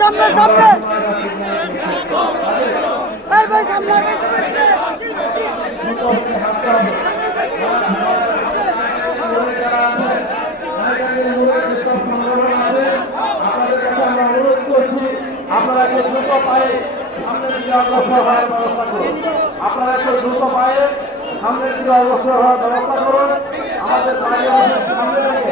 সামনে সামনে সামনে আপনারা একটু দ্রুত পায়ে আপনারা একটু দ্রুত পায়ে সামনের দিকে অগ্রসর হওয়ার ব্যবস্থা করুন। আমাদের সামনে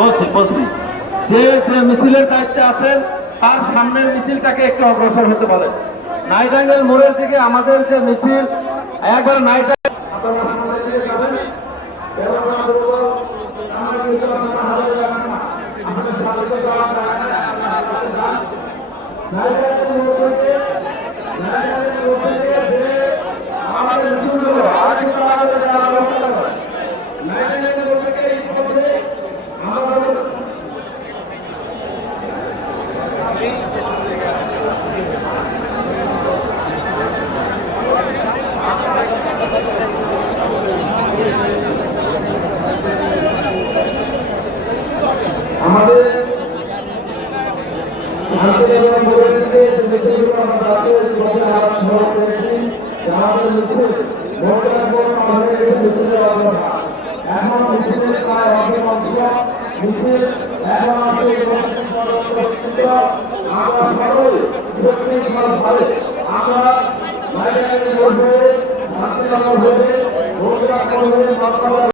বলছি বলছি। যে মিছিলের দায়িত্বে আছেন, তার সামনের মিছিলটাকে একটু অগ্রসর হতে পারে নাইট মোড়ের দিকে আমাদের যে মিছিল, একবার নাইট আন্তর্জাতিক গোলরক্ষকদের ব্যক্তিগত জাতীয় গোলের আওয়াজ ধরে করেছেন জামাতের মধ্যে গোলরক্ষক আমাদের দেশের অবদান এখন বিদেশে তারা অবদান দিয়ে নিচে এখন আমাদের আমরা সকল দক্ষিণ ভারত আমরা বাইরে মধ্যে ভারতের মধ্যে গোলরক্ষক